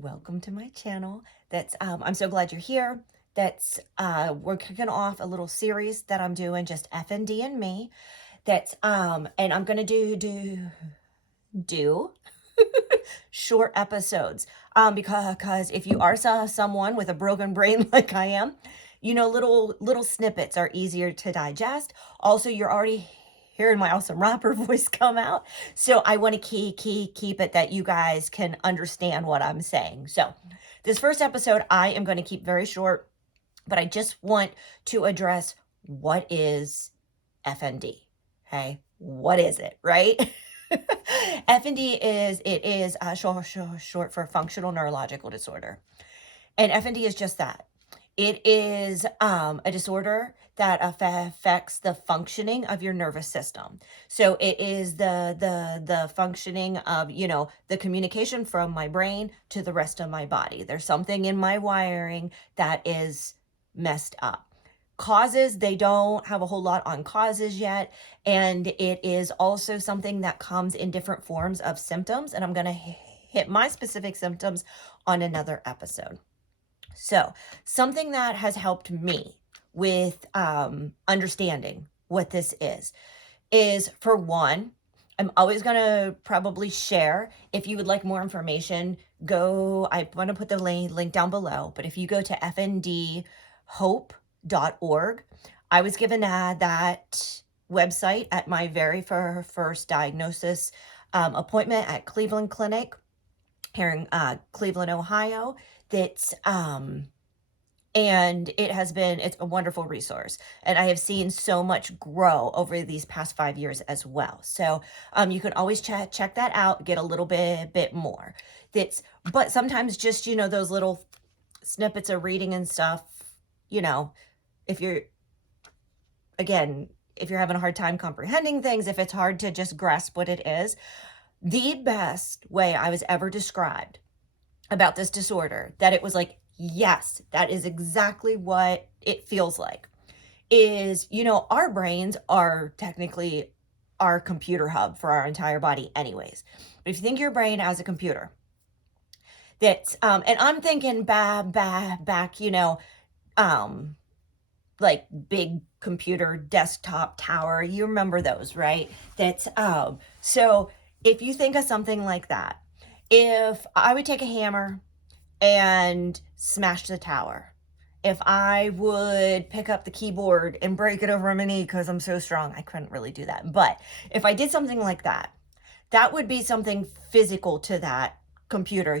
welcome to my channel. I'm so glad you're here. We're kicking off a little series that I'm doing, just FND and Me. And I'm gonna do short episodes. Because if you are someone with a broken brain like I am, little snippets are easier to digest. Also, you're already hearing my awesome rapper voice come out. So I want to keep it that you guys can understand what I'm saying. So this first episode, I am going to keep very short, but I just want to address what is FND. Okay. What is it, right? FND is short for Functional Neurological Disorder. And FND is just that. It is a disorder that affects the functioning of your nervous system. So it is the functioning of, the communication from my brain to the rest of my body. There's something in my wiring that is messed up. Causes, they don't have a whole lot on causes yet. And it is also something that comes in different forms of symptoms. And I'm going to hit my specific symptoms on another episode. So something that has helped me with understanding what this is for one, I'm always going to probably share. If you would like more information, I want to put the link down below. But if you go to fndhope.org, I was given that website at my very first diagnosis appointment at Cleveland Clinic here in Cleveland, Ohio. And it's a wonderful resource. And I have seen so much grow over these past 5 years as well. So you can always check that out, get a little bit more. But sometimes just, those little snippets of reading and stuff, if you're having a hard time comprehending things, if it's hard to just grasp what it is, the best way I was ever described about this disorder, that it was like, yes, that is exactly what it feels like, is, our brains are technically our computer hub for our entire body anyways. But if you think your brain as a computer, and I'm thinking back, like big computer desktop tower, you remember those, right? So if you think of something like that, if I would take a hammer and smash the tower, if I would pick up the keyboard and break it over my knee because I'm so strong, I couldn't really do that. But if I did something like that, that would be something physical to that computer,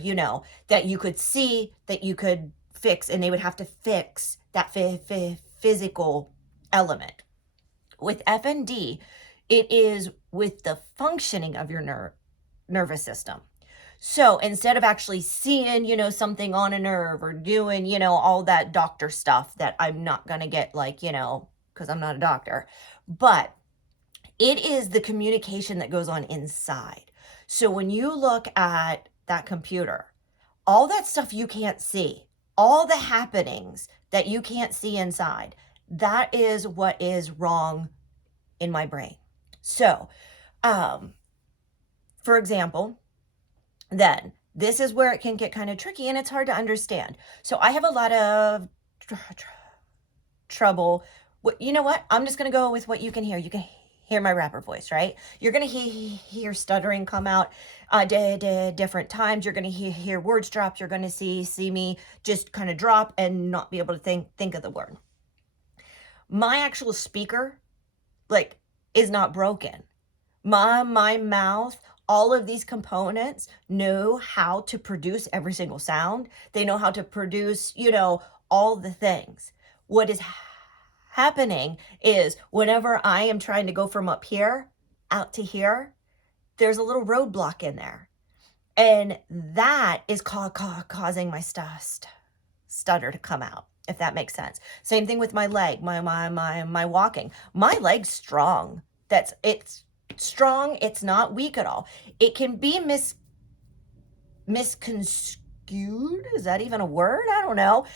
that you could see, that you could fix, and they would have to fix that physical element. With FND, it is with the functioning of your nervous system. So instead of actually seeing, something on a nerve or doing, all that doctor stuff that I'm not going to get because I'm not a doctor, but it is the communication that goes on inside. So when you look at that computer, all that stuff you can't see, all the happenings that you can't see inside, that is what is wrong in my brain. So, for example, then this is where it can get kind of tricky and it's hard to understand. So I have a lot of trouble. You know what? I'm just going to go with what you can hear. You can hear my rapper voice, right? You're going to hear stuttering come out different times. You're going to hear words drop. You're going to see me just kind of drop and not be able to think of the word. My actual speaker, is not broken. My mouth, all of these components know how to produce every single sound. They know how to produce, all the things. What is happening is whenever I am trying to go from up here out to here, there's a little roadblock in there. And that is causing my stutter to come out, if that makes sense. Same thing with my leg, my walking. My leg's strong. It's strong. It's not weak at all. It can be misconstrued. Is that even a word? I don't know.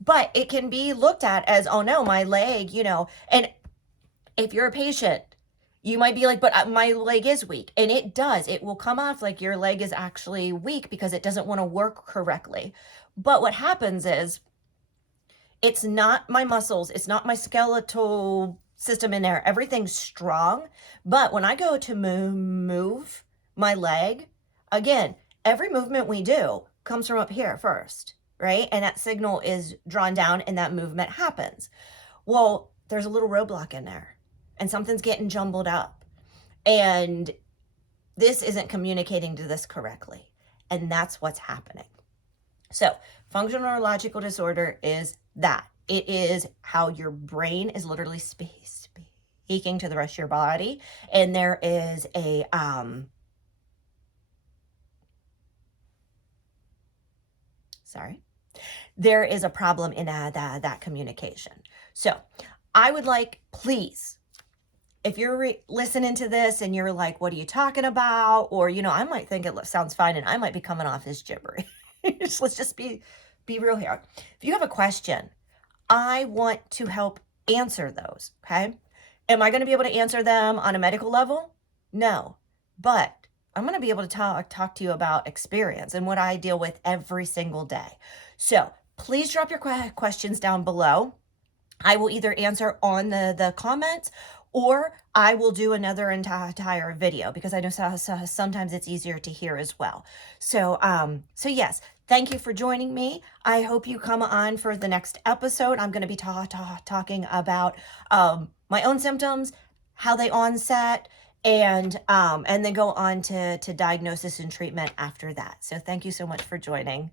But it can be looked at as, oh no, my leg, and if you're a patient, You might be like, but my leg is weak. And it does. It will come off like your leg is actually weak because it doesn't want to work correctly. But what happens is it's not my muscles, it's not my skeletal system in there. Everything's strong. But when I go to move my leg, again, every movement we do comes from up here first, right? And that signal is drawn down and that movement happens. Well, there's a little roadblock in there and something's getting jumbled up. And this isn't communicating to this correctly. And that's what's happening. So, functional neurological disorder is that. It is how your brain is literally speaking to the rest of your body. And there is a, there is a problem in that communication. So, I would like, please, if you're listening to this and you're like, what are you talking about? Or, I might think it sounds fine and I might be coming off as gibberish. Let's just be real here. If you have a question, I want to help answer those, okay? Am I going to be able to answer them on a medical level? No, but I'm going to be able to talk to you about experience and what I deal with every single day. So please drop your questions down below. I will either answer on the comments or I will do another entire video because I know sometimes it's easier to hear as well. So yes, thank you for joining me. I hope you come on for the next episode. I'm going to be talking about my own symptoms, how they onset, and then go on to diagnosis and treatment after that. So thank you so much for joining.